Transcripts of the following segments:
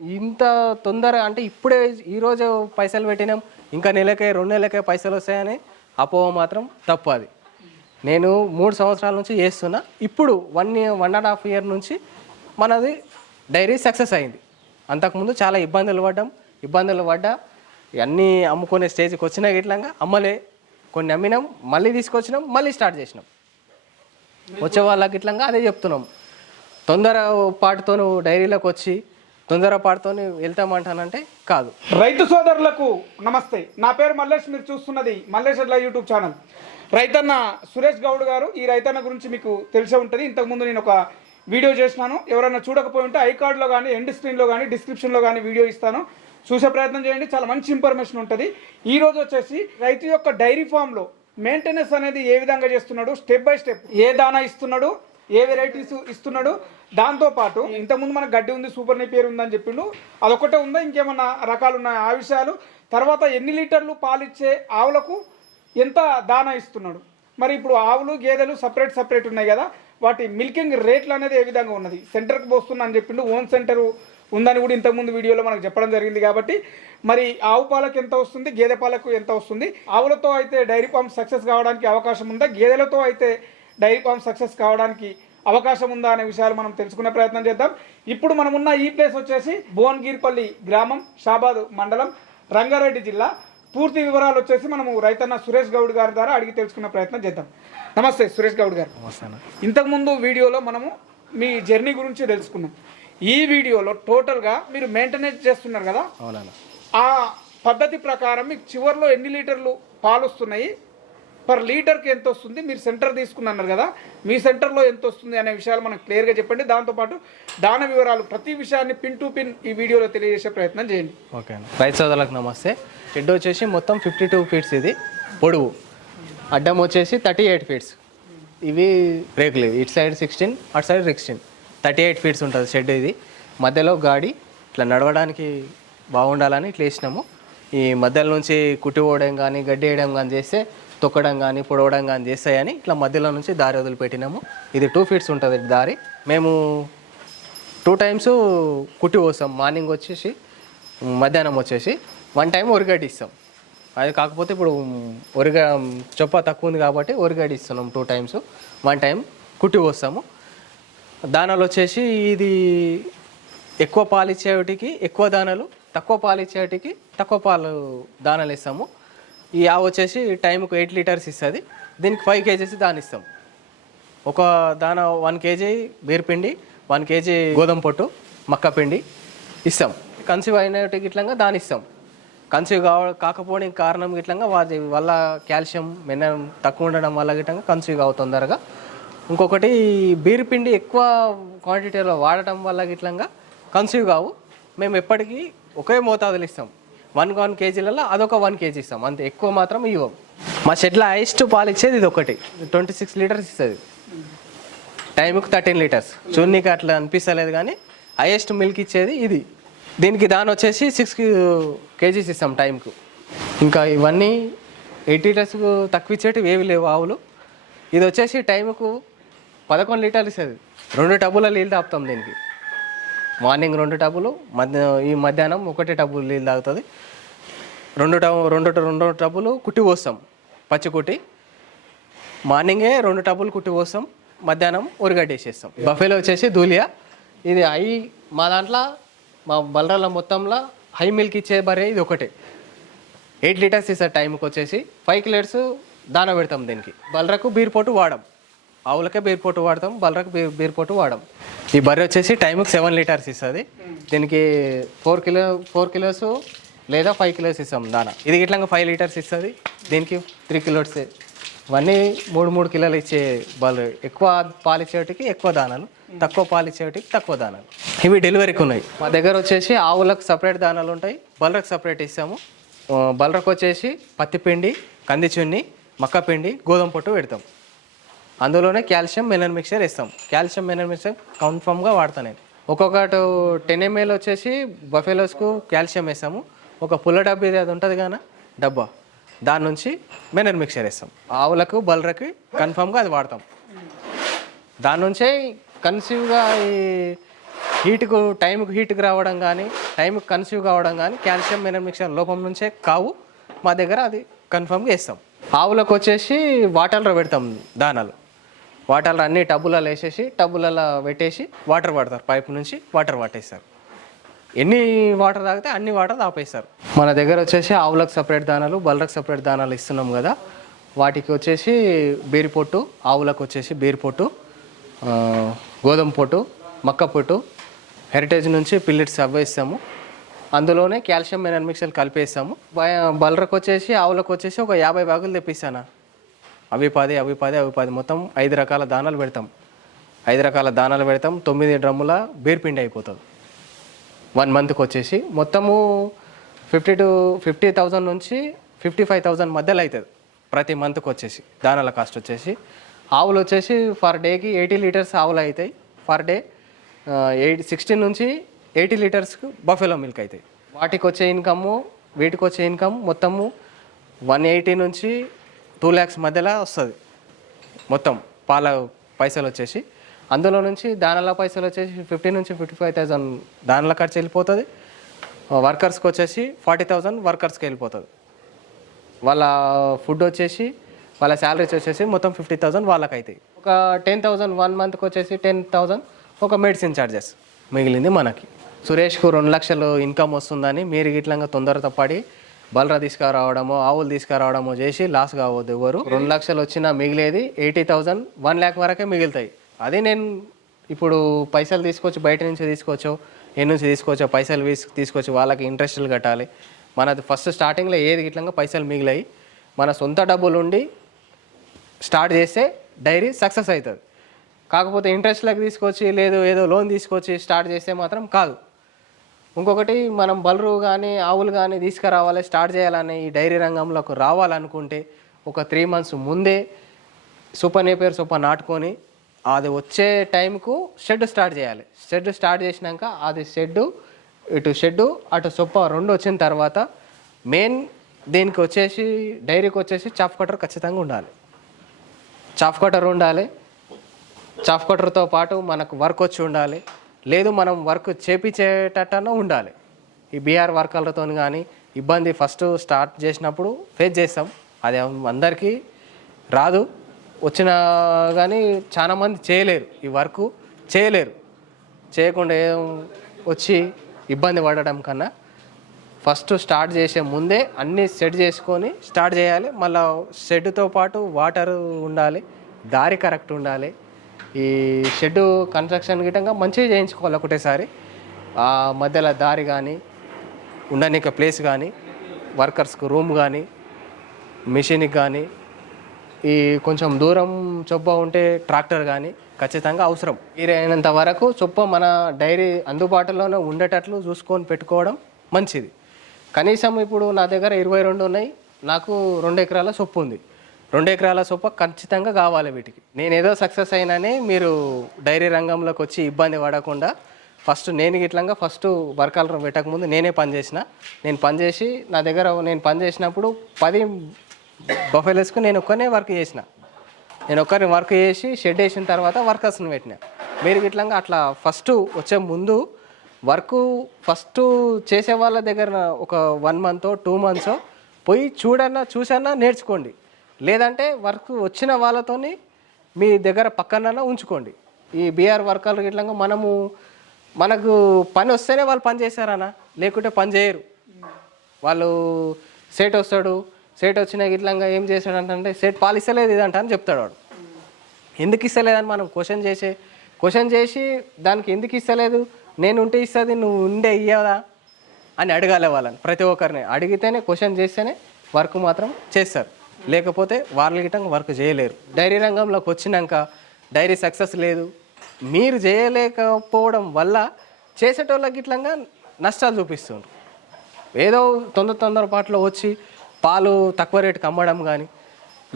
ఇంత తొందర అంటే ఇప్పుడే ఈరోజు పైసలు పెట్టినాం. ఇంకా నెలకే రెండు నెలకే పైసలు వస్తాయని అపోహ మాత్రం తప్పు అది. నేను మూడు సంవత్సరాల నుంచి చేస్తున్నా. ఇప్పుడు one year one and half year నుంచి మనది డైరీ సక్సెస్ అయింది. అంతకుముందు చాలా ఇబ్బందులు పడ్డాం. ఇబ్బందులు పడ్డా అన్నీ అమ్ముకునే స్టేజ్కి వచ్చినా గిట్లంగా అమ్మలే. కొన్ని అమ్మినాం మళ్ళీ తీసుకొచ్చినాం మళ్ళీ స్టార్ట్ చేసినాం. వచ్చే వాళ్ళకి ఇట్లంగా అదే చెప్తున్నాం. తొందర పాటుతో డైరీలోకి వచ్చి తొందరపాటుతోని వెళ్తామంటానంటే కాదు. రైతు సోదరులకు నమస్తే. నా పేరు మల్లేష్ మీరు చూస్తున్నది మల్లేష్ అట్లా యూట్యూబ్ ఛానల్. రైతన్న సురేష్ గౌడ్ గారు ఈ రైతన్న గురించి మీకు తెలిసే ఉంటుంది. ఇంతకుముందు నేను ఒక వీడియో చేసినాను. ఎవరైనా చూడకపోయి ఉంటే ఐ కానీ ఎండ్ స్క్రీన్లో కానీ డిస్క్రిప్షన్లో కానీ వీడియో ఇస్తాను. చూసే ప్రయత్నం చేయండి చాలా మంచి ఇన్ఫర్మేషన్ ఉంటుంది. ఈరోజు వచ్చేసి రైతు యొక్క డైరీ ఫామ్లో మెయింటెనెన్స్ అనేది ఏ విధంగా చేస్తున్నాడు? స్టెప్ బై స్టెప్ ఏ దానా ఇస్తున్నాడు? ఏ వెరైటీస్ ఇస్తున్నాడు? దాంతో పాటు ఇంతకుముందు మనకు గడ్డి ఉంది సూపర్ పేరు ఉందని చెప్పిండు. అదొకటే ఉందా? ఇంకేమన్నా రకాలు ఉన్నాయి? ఆ విషయాలు. తర్వాత ఎన్ని లీటర్లు పాలిచ్చే ఆవులకు ఎంత దాన ఇస్తున్నాడు? మరి ఇప్పుడు ఆవులు గేదెలు సపరేట్ సపరేట్ ఉన్నాయి కదా. వాటి మిల్కింగ్ రేట్లు అనేది ఏ విధంగా ఉన్నది? సెంటర్కి పోస్తున్నా అని చెప్పిండు. ఓన్ సెంటర్ ఉందని కూడా ఇంతకుముందు వీడియోలో మనకు చెప్పడం జరిగింది కాబట్టి. మరి ఆవు పాలకు ఎంత వస్తుంది? గేదె పాలకు ఎంత వస్తుంది? ఆవులతో అయితే డైరీ ఫామ్ సక్సెస్ కావడానికి అవకాశం ఉందా? గేదెలతో అయితే డైరీ ఫామ్ సక్సెస్ కావడానికి అవకాశం ఉందా అనే విషయాలు మనం తెలుసుకునే ప్రయత్నం చేద్దాం. ఇప్పుడు మనం ఉన్న ఈ ప్లేస్ వచ్చేసి భువన్గిరిపల్లి గ్రామం షాబాద్ మండలం రంగారెడ్డి జిల్లా. పూర్తి వివరాలు వచ్చేసి మనము రైతన్న సురేష్ గౌడ్ గారి ద్వారా అడిగి తెలుసుకునే ప్రయత్నం చేద్దాం. నమస్తే సురేష్ గౌడ్ గారు. వస్తాను ఇంతకుముందు వీడియోలో మనము మీ జర్నీ గురించి తెలుసుకున్నాం. ఈ వీడియోలో టోటల్గా మీరు మెయింటెనెన్స్ చేస్తున్నారు కదా? ఆ పద్ధతి ప్రకారం మీకు చివర్లో ఎన్ని లీటర్లు పాలు వస్తున్నాయి? పర్ లీటర్కి ఎంత వస్తుంది? మీరు సెంటర్ తీసుకున్నారు కదా మీ సెంటర్లో ఎంత వస్తుంది అనే విషయాలు మనకు క్లియర్గా చెప్పండి. దాంతోపాటు దాన వివరాలు ప్రతి విషయాన్ని పిన్ టు పిన్ ఈ వీడియోలో తెలియజేసే ప్రయత్నం చేయండి. ఓకే రైతు సోదరులకు నమస్తే. షెడ్ వచ్చేసి మొత్తం ఫిఫ్టీ టూ ఫీట్స్ ఇది. పొడవు. అడ్డం వచ్చేసి థర్టీ ఎయిట్ ఫీట్స్. ఇవి రేకులు. ఇవి ఇటు సైడ్ సిక్స్టీన్ అటు side sixteen. Thirty eight feets ఉంటుంది షెడ్ ఇది. మధ్యలో గాడి ఇట్లా నడవడానికి బాగుండాలని ఇట్లా వేసినాము. ఈ మధ్యలో నుంచి కుట్టి పోవడం కానీ గడ్డి వేయడం కానీ చేస్తే తొక్కడం కానీ పొడవడం కానీ చేస్తాయని ఇట్లా మధ్యలో నుంచి దారి వదిలిపెట్టినాము. ఇది టూ ఫీట్స్ ఉంటుంది దారి. మేము టూ టైమ్స్ కుట్టి పోస్తాం మార్నింగ్ వచ్చేసి మధ్యాహ్నం వచ్చేసి వన్ టైం ఒరిగడ్డి ఇస్తాం అది కాకపోతే ఇప్పుడు ఒరిగ చొప్ప తక్కువ ఉంది కాబట్టి ఒరిగడ్డి ఇస్తున్నాం టూ టైమ్స్ వన్ టైం కుట్టి పోస్తాము దానాలు వచ్చేసి ఇది ఎక్కువ పాలు ఇచ్చేటికి ఎక్కువ దానాలు తక్కువ పాలు ఇచ్చేటికి తక్కువ పాలు దానాలు ఇస్తాము ఈ ఆవు వచ్చేసి టైంకు ఎయిట్ లీటర్స్ ఇస్తుంది. దీనికి ఫైవ్ కేజీస్ దాని ఇస్తాం ఒక దాన వన్ కేజీ బీర్పిండి వన్ కేజీ గోధుమ పొట్టు మక్క పిండి ఇస్తాం. కన్సీవ్ అయినట్టు గిట్లంగా దాని ఇస్తాం కన్సీవ్ కావ కాకపోవడానికి కారణం గిట్లంగా వాటి వల్ల కాల్షియం మినరల్ తక్కువ ఉండడం వల్ల గిట్లంగా కన్సీవ్ కావు తొందరగా. ఇంకొకటి బీరపిండి ఎక్కువ క్వాంటిటీలో వాడటం వల్ల గిట్లంగా కన్సీవ్ కావు. మేము ఎప్పటికీ ఒకే మోతాదులు ఇస్తాం. వన్ వన్ కేజీలలో అదొక వన్ కేజీ ఇస్తాం. అంతే ఎక్కువ మాత్రం ఇవ్వం. మా షెడ్లో హైయెస్ట్ పాలు ఇచ్చేది ఇది ఒకటి ట్వంటీ సిక్స్ లీటర్స్ ఇస్తుంది. టైంకి థర్టీన్ లీటర్స్. చూన్నీకి అట్లా అనిపిస్తలేదు కానీ హైయెస్ట్ మిల్క్ ఇచ్చేది ఇది. దీనికి దాని వచ్చేసి సిక్స్ కేజీస్ ఇస్తాం టైంకు. ఇంకా ఇవన్నీ ఎయిట్ లీటర్స్ తక్కువ ఇచ్చేటివి ఏవి లేవు ఆవులు. ఇది వచ్చేసి టైంకు పదకొండు లీటర్లు ఇస్తుంది. రెండు టబ్బుల నీళ్ళు తాపుతాం దీనికి. మార్నింగ్ రెండు టబ్బులు మధ్య ఈ మధ్యాహ్నం ఒకటే టబ్బులు నీళ్ళు తాగుతుంది. రెండు టబు రెండు రెండు టబ్బులు కుట్టి పోస్తాం పచ్చి కుట్టి. మార్నింగే రెండు టబ్బులు కుట్టి పోస్తాం మధ్యాహ్నం ఉరిగడ్డ వేసేస్తాం బఫేలో వచ్చేసి దూలియా. ఇది హై మా దాంట్లో మా బలరాల మొత్తంలో హై మిల్క్ ఇచ్చే బరే ఇది ఒకటే. ఎయిట్ లీటర్స్ ఇస్తారు టైంకి వచ్చేసి ఫైవ్ లీటర్స్ దాన పెడతాం దీనికి. బలరకు బీర్పోటు వాడం. ఆవులకే బేర్పోటు వాడతాం బలరకు బేర్ బేర్పోటు వాడడం ఈ బర్రె వచ్చేసి టైంకి సెవెన్ లీటర్స్ ఇస్తుంది. దీనికి ఫోర్ కిలో ఫోర్ కిలోస్ లేదా ఫైవ్ కిలోస్ ఇస్తాం దాన. ఇది ఇట్లా ఫైవ్ లీటర్స్ ఇస్తుంది. దీనికి త్రీ కిలోస్ ఇవన్నీ మూడు మూడు కిలోలు ఇచ్చే బలు ఎక్కువ పాలు ఇచ్చేటికి ఎక్కువ దానాలు. తక్కువ పాలు ఇచ్చేటికి తక్కువ దానాలు. ఇవి డెలివరీకి ఉన్నాయి. మా దగ్గర వచ్చేసి ఆవులకు సపరేట్ దానాలు ఉంటాయి. బలరకు సపరేట్ ఇస్తాము. బలరకు వచ్చేసి పత్తి పిండి కంది మక్క పిండి గోధుమ పొట్టు పెడతాం. అందులోనే కాల్షియం మెలన్ మిక్చర్ ఇస్తాం కాల్షియం మెలన్ మిక్చర్ కన్ఫామ్గా వాడతాను నేను. ఒక్కొక్కటి టెన్ ఎంఎల్ వచ్చేసి బఫెలోస్కు కాల్షియం వేస్తాము. ఒక పుల్ల డబ్బా ఇది అది ఉంటుంది కానీ డబ్బా. దాని నుంచి మెనర్ మిక్చర్ వేస్తాం. ఆవులకు బలరకి కన్ఫామ్గా అది వాడతాం. దాని నుంచే కన్సీవ్గా ఈ హీట్కు టైంకు హీట్కి రావడం కానీ టైంకి కన్సీవ్ కావడం కానీ కాల్షియం మెనర్ మిక్చర్ లోపం నుంచే కావు. మా దగ్గర అది కన్ఫర్మ్గా వేస్తాం. ఆవులకు వచ్చేసి వాటర్లో పెడతాం దానాలు. వాటర్లో అన్ని టబ్బులలో వేసేసి టబ్బులలో పెట్టేసి వాటర్ పడతారు పైప్ నుంచి వాటర్ పట్టేస్తారు ఎన్ని వాటర్ తాగితే అన్ని వాటర్ ఆపేస్తారు మన దగ్గర వచ్చేసి ఆవులకు సపరేట్ దానాలు బలరకు సపరేట్ దానాలు ఇస్తున్నాం కదా. వాటికి వచ్చేసి బీరి పొట్టు ఆవులకు వచ్చేసి బీరి పొట్టు గోధుమ పొట్టు మక్క పొట్టు హెరిటేజ్ నుంచి పిల్లెట్స్ అవే ఇస్తాము. అందులోనే కాల్షియం మెనర్మిక్సల్ కలిపేస్తాము. బయ- బలరకు వచ్చేసి ఆవులకు వచ్చేసి ఒక యాభై బ్యాగులు తెప్పిస్తాను. అవి పది అవి పది అవి పది. మొత్తం ఐదు రకాల దానాలు పెడతాం. ఐదు రకాల దానాలు పెడతాం. తొమ్మిది డ్రమ్ముల బీర్పిండి అయిపోతుంది. వన్ మంత్కి వచ్చేసి మొత్తము ఫిఫ్టీ టు ఫిఫ్టీ థౌజండ్ నుంచి ఫిఫ్టీ ఫైవ్ థౌజండ్ మధ్యలో అవుతుంది ప్రతి మంత్కి వచ్చేసి. దానాల కాస్ట్ వచ్చేసి. ఆవులు వచ్చేసి ఫర్ డేకి ఎయిటీ లీటర్స్ ఆవులు అవుతాయి ఫర్ డే ఎయిట్ సిక్స్టీన్ నుంచి ఎయిటీ లీటర్స్కి బఫెలో మిల్క్ అవుతాయి వాటికి వచ్చే ఇన్కమ్ వీటికి వచ్చే ఇన్కమ్ మొత్తము వన్ ఎయిటీ నుంచి టూ ల్యాక్స్ మధ్యలో వస్తుంది. మొత్తం పాల పైసలు వచ్చేసి. అందులో నుంచి దానిలో పైసలు వచ్చేసి ఫిఫ్టీ నుంచి ఫిఫ్టీ ఫైవ్ థౌసండ్ దానిలో ఖర్చు వెళ్ళిపోతుంది. వర్కర్స్కి వచ్చేసి ఫార్టీ థౌసండ్ వర్కర్స్కి వెళ్ళిపోతుంది. వాళ్ళ ఫుడ్ వచ్చేసి వాళ్ళ శాలరీస్ వచ్చేసి మొత్తం ఫిఫ్టీ థౌసండ్ వాళ్ళకి అవుతాయి ఒక టెన్ థౌసండ్ వన్ మంత్కి వచ్చేసి టెన్ థౌసండ్ ఒక మెడిసిన్ ఛార్జెస్ మిగిలింది మనకి. సురేష్కు రెండు లక్షలు ఇన్కమ్ వస్తుందని మీరు గిట్లంగా తొందరతో పడి బలరా తీసుకురావడము ఆవులు తీసుకురావడము చేసి లాస్ కావద్దు ఎవరు. రెండు లక్షలు వచ్చినా మిగిలేది ఎయిటీ థౌసండ్ వన్ ల్యాక్ వరకే మిగులుతాయి. అదే నేను ఇప్పుడు పైసలు తీసుకొచ్చి బయట నుంచి తీసుకొచ్చో ఎన్ని నుంచి తీసుకొచ్చో పైసలు వీస్- తీసుకొచ్చి వాళ్ళకి ఇంట్రెస్ట్లు కట్టాలి. మనది ఫస్ట్ స్టార్టింగ్లో ఏది ఇట్లంగా పైసలు మిగిలాయి. మన సొంత డబ్బులు ఉండి స్టార్ట్ చేస్తే డైరీ సక్సెస్ అవుతుంది. కాకపోతే ఇంట్రెస్ట్లకు తీసుకొచ్చి లేదు ఏదో లోన్ తీసుకొచ్చి స్టార్ట్ చేస్తే మాత్రం కాదు. ఇంకొకటి మనం బలరు కానీ ఆవులు కానీ తీసుకురావాలి స్టార్ట్ చేయాలని ఈ డైరీ రంగంలోకి రావాలనుకుంటే ఒక త్రీ మంత్స్ ముందే సూపర్ నేపేర్ సూపర్ నాటుకొని అది వచ్చే టైంకు షెడ్ స్టార్ట్ చేయాలి. షెడ్ స్టార్ట్ చేసినాక అది షెడ్ ఇటు షెడ్ అటు సొప్ప రెండు వచ్చిన తర్వాత మెయిన్ దీనికి వచ్చేసి డైరీకి వచ్చేసి చాఫ్ కటర్ ఖచ్చితంగా ఉండాలి. చాఫ్ కటర్ ఉండాలి. చాఫ్ కటర్తో పాటు మనకు వర్క్ వచ్చి ఉండాలి. లేదు మనం వర్క్ చేపించేటట్టన ఉండాలి. ఈ బీఆర్ వర్కర్లతో కానీ ఇబ్బంది ఫస్ట్ స్టార్ట్ చేసినప్పుడు ఫేస్ చేస్తాం. అది అందరికీ రాదు. వచ్చినా కానీ చాలామంది చేయలేరు. ఈ వర్క్ చేయలేరు. చేయకుండా ఏం వచ్చి ఇబ్బంది పడడం కన్నా ఫస్ట్ స్టార్ట్ చేసే ముందే అన్నీ సెట్ చేసుకొని స్టార్ట్ చేయాలి. మళ్ళీ షెడ్తో పాటు వాటర్ ఉండాలి. దారి కరెక్ట్ ఉండాలి. ఈ షెడ్ కన్స్ట్రక్షన్ గిట్టంగా మంచిగా చేయించుకోవాలి ఒకటేసారి. ఆ మధ్యలో దారి కానీ ఉండడానికి ప్లేస్ కానీ వర్కర్స్కి రూమ్ కానీ మిషన్కి కానీ ఈ కొంచెం దూరం చొప్ప ఉంటే ట్రాక్టర్ కానీ ఖచ్చితంగా అవసరం. వీరైనంత వరకు చొప్ప మన డైరీ అందుబాటులోనే ఉండేటట్లు చూసుకొని పెట్టుకోవడం మంచిది. కనీసం ఇప్పుడు నా దగ్గర ఇరవై రెండు ఉన్నాయి నాకు రెండు ఎకరాల చొప్పు ఉంది రెండు ఎకరాల సొప్ప ఖచ్చితంగా కావాలి వీటికి. నేను ఏదో సక్సెస్ అయినానే మీరు డైరీ రంగంలోకి వచ్చి ఇబ్బంది పడకుండా ఫస్ట్ నేను గిట్లంగా ఫస్ట్ వర్కర్లు పెట్టకముందు నేనే పనిచేసిన నేను పనిచేసి నా దగ్గర నేను పని చేసినప్పుడు పది బఫెలోస్కు నేను ఒక్కనే వర్క్ చేసిన. నేను ఒక్కరిని వర్క్ చేసి షెడ్ వేసిన తర్వాత వర్కర్స్ని పెట్టిన. మీరు గిట్లంగా అట్లా ఫస్ట్ వచ్చే ముందు వర్క్ ఫస్ట్ చేసే వాళ్ళ దగ్గర ఒక వన్ మంత్ టూ మంత్స్ పోయి చూడన్నా చూసన్నా నేర్చుకోండి. లేదంటే వర్క్ వచ్చిన వాళ్ళతోని మీ దగ్గర పక్కన ఉంచుకోండి. ఈ బీఆర్ వర్కర్లు ఇట్లా మనము మనకు పని వస్తేనే వాళ్ళు పని చేశారనా లేకుంటే పని చేయరు. వాళ్ళు సేట్ వస్తాడు సేట్ వచ్చిన ఇట్లంగా ఏం చేస్తాడు అంటే సేట్ పాలు ఇస్తలేదు ఇదంట అని చెప్తాడు వాడు. ఎందుకు ఇస్తలేదని మనం క్వశ్చన్ చేసే క్వశ్చన్ చేసి దానికి ఎందుకు ఇస్తలేదు? నేను ఉంటే ఇస్తుంది నువ్వు ఉండే ఇయ్యదా అని అడగాలి వాళ్ళని ప్రతి ఒక్కరిని. అడిగితేనే క్వశ్చన్ చేస్తేనే వర్క్ మాత్రం చేస్తారు. లేకపోతే వాళ్ళ గిట్టంగా వర్క్ చేయలేరు. డైరీ రంగంలోకి వచ్చినాక డైరీ సక్సెస్ లేదు. మీరు చేయలేకపోవడం వల్ల చేసేటోళ్ళకి గిట్లంగా నష్టాలు చూపిస్తుండ్రు. ఏదో తొందర తొందరపాట్లో వచ్చి పాలు తక్కువ రేటుకి అమ్మడం కానీ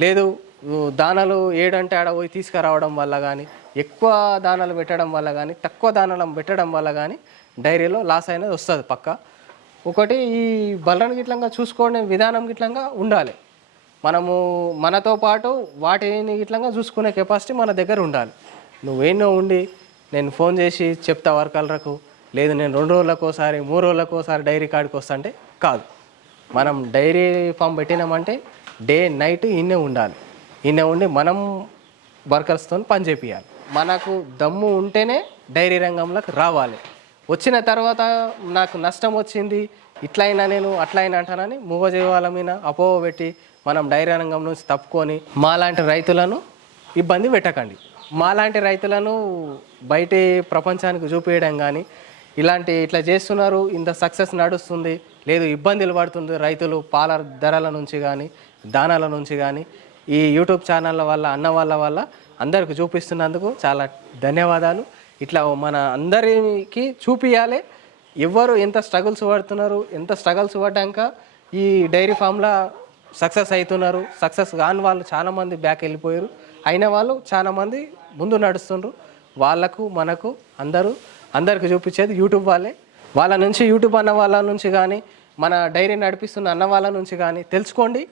లేదు దానాలు ఏడంటే ఆడ పోయి తీసుకురావడం వల్ల కానీ ఎక్కువ దానాలు పెట్టడం వల్ల కానీ తక్కువ దానాలు పెట్టడం వల్ల కానీ డైరీలో లాస్ అనేది వస్తుంది పక్క. ఒకటి ఈ బలరన్ గిట్లంగా చూసుకోవడం విధానం గిట్లంగా ఉండాలి. మనము మనతో పాటు వాటిని ఇట్లా చూసుకునే కెపాసిటీ మన దగ్గర ఉండాలి. నువ్వేనో ఉండి నేను ఫోన్ చేసి చెప్తా వర్కర్లకు లేదు నేను రెండు రోజులకోసారి మూడు రోజులకోసారి డైరీ కార్డుకు వస్తా అంటే కాదు. మనం డైరీ ఫామ్ పెట్టినామంటే డే నైట్ ఇన్నే ఉండాలి. ఇన్నే ఉండి మనం వర్కర్స్తో పని చేపియాలి. మనకు దమ్ము ఉంటేనే డైరీ రంగంలోకి రావాలి. వచ్చిన తర్వాత నాకు నష్టం వచ్చింది ఇట్లయినా నేను అట్లయినా అంటానని మూగజీవాల మీద అపోవ పెట్టి మనం డైరీ రంగం నుంచి తప్పుకొని మాలాంటి రైతులను ఇబ్బంది పెట్టకండి. మాలాంటి రైతులను బయట ప్రపంచానికి చూపించడం కానీ ఇలాంటి ఇట్లా చేస్తున్నారు ఇంత సక్సెస్ నడుస్తుంది లేదు ఇబ్బందులు పడుతుంది రైతులు పాల ధరల నుంచి కానీ దానాల నుంచి కానీ ఈ యూట్యూబ్ ఛానళ్ళ వల్ల అన్న వాళ్ళ వల్ల అందరికి చూపిస్తున్నందుకు చాలా ధన్యవాదాలు. ఇట్లా మన అందరికి చూపించాలి ఎవరు ఎంత స్ట్రగుల్స్ పడుతున్నారు ఎంత స్ట్రగుల్స్ పడ్డాక ఈ డైరీ ఫామ్లో సక్సెస్ అవుతున్నారు. సక్సెస్ కాని వాళ్ళు చాలామంది బ్యాక్ వెళ్ళిపోయారు. అయిన వాళ్ళు చాలామంది ముందు నడుస్తుండ్రు. వాళ్ళకు మనకు అందరూ అందరికి చూపించేది యూట్యూబ్ వాళ్ళే. వాళ్ళ నుంచి యూట్యూబ్ అన్న వాళ్ళ నుంచి కానీ మన డైరీ నడిపిస్తున్న అన్న వాళ్ళ నుంచి కానీ తెలుసుకోండి.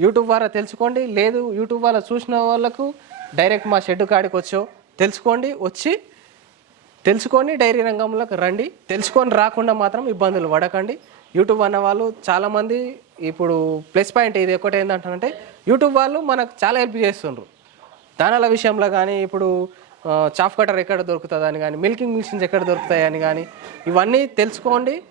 యూట్యూబ్ ద్వారా తెలుసుకోండి. లేదు యూట్యూబ్ వాళ్ళ చూసిన వాళ్ళకు డైరెక్ట్ మా షెడ్ కాడికి వచ్చో తెలుసుకోండి. వచ్చి తెలుసుకొని డైరీ రంగంలోకి రండి. తెలుసుకొని రాకుండా మాత్రం ఇబ్బందులు పడకండి. యూట్యూబ్ అన్న వాళ్ళు చాలామంది ఇప్పుడు ప్లస్ పాయింట్ ఇది ఒకటి ఏంటంటే యూట్యూబ్ వాళ్ళు మనకు చాలా హెల్ప్ చేస్తుండ్రు. దానాల విషయంలో కానీ ఇప్పుడు చాఫ్ కటర్ ఎక్కడ దొరుకుతుందని కానీ మిల్కింగ్ మిషన్స్ ఎక్కడ దొరుకుతాయని కానీ ఇవన్నీ తెలుసుకోండి.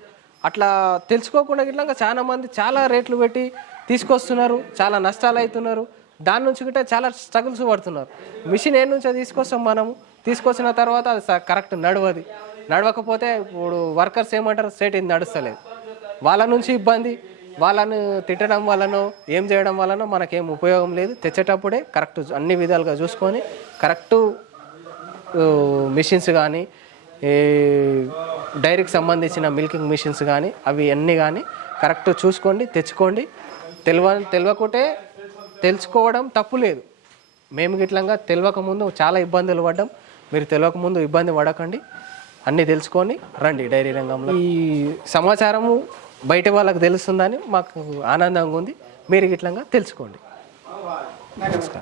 అట్లా తెలుసుకోకుండా ఇట్లా చాలా మంది చాలా రేట్లు పెట్టి తీసుకొస్తున్నారు చాలా నష్టాలు అవుతున్నారు దాని నుంచి గిట్ట చాలా స్ట్రగుల్స్ పడుతున్నారు. మిషన్ ఏ నుంచో తీసుకొస్తాం మనము. తీసుకొచ్చిన తర్వాత అది స- కరెక్ట్ నడవది. నడవకపోతే ఇప్పుడు వర్కర్స్ ఏమంటారు సేట్ ఇది నడుస్తలేదు. వాళ్ళ నుంచి ఇబ్బంది వాళ్ళను తిట్టడం వలనో ఏం చేయడం వలనో మనకేం ఉపయోగం లేదు. తెచ్చేటప్పుడే కరెక్ట్ అన్ని విధాలుగా చూసుకొని కరెక్టు మిషన్స్ కానీ డైరీకి సంబంధించిన మిల్కింగ్ మిషన్స్ కానీ అవి అన్నీ కానీ కరెక్ట్ చూసుకోండి తెచ్చుకోండి. తెలివ తెలియకుంటే తెలుసుకోవడం తప్పు లేదు. మేము గిట్లంగా తెలియకముందు చాలా ఇబ్బందులు పడ్డాం. మీరు తెలియకముందు ఇబ్బంది పడకండి. అన్నీ తెలుసుకొని రండి డైరీ రంగంలో. ఈ సమాచారము బయట వాళ్ళకి తెలుస్తుందని మాకు ఆనందంగా ఉంది. మీరు గిట్లంగా తెలుసుకోండి. నమస్కారం.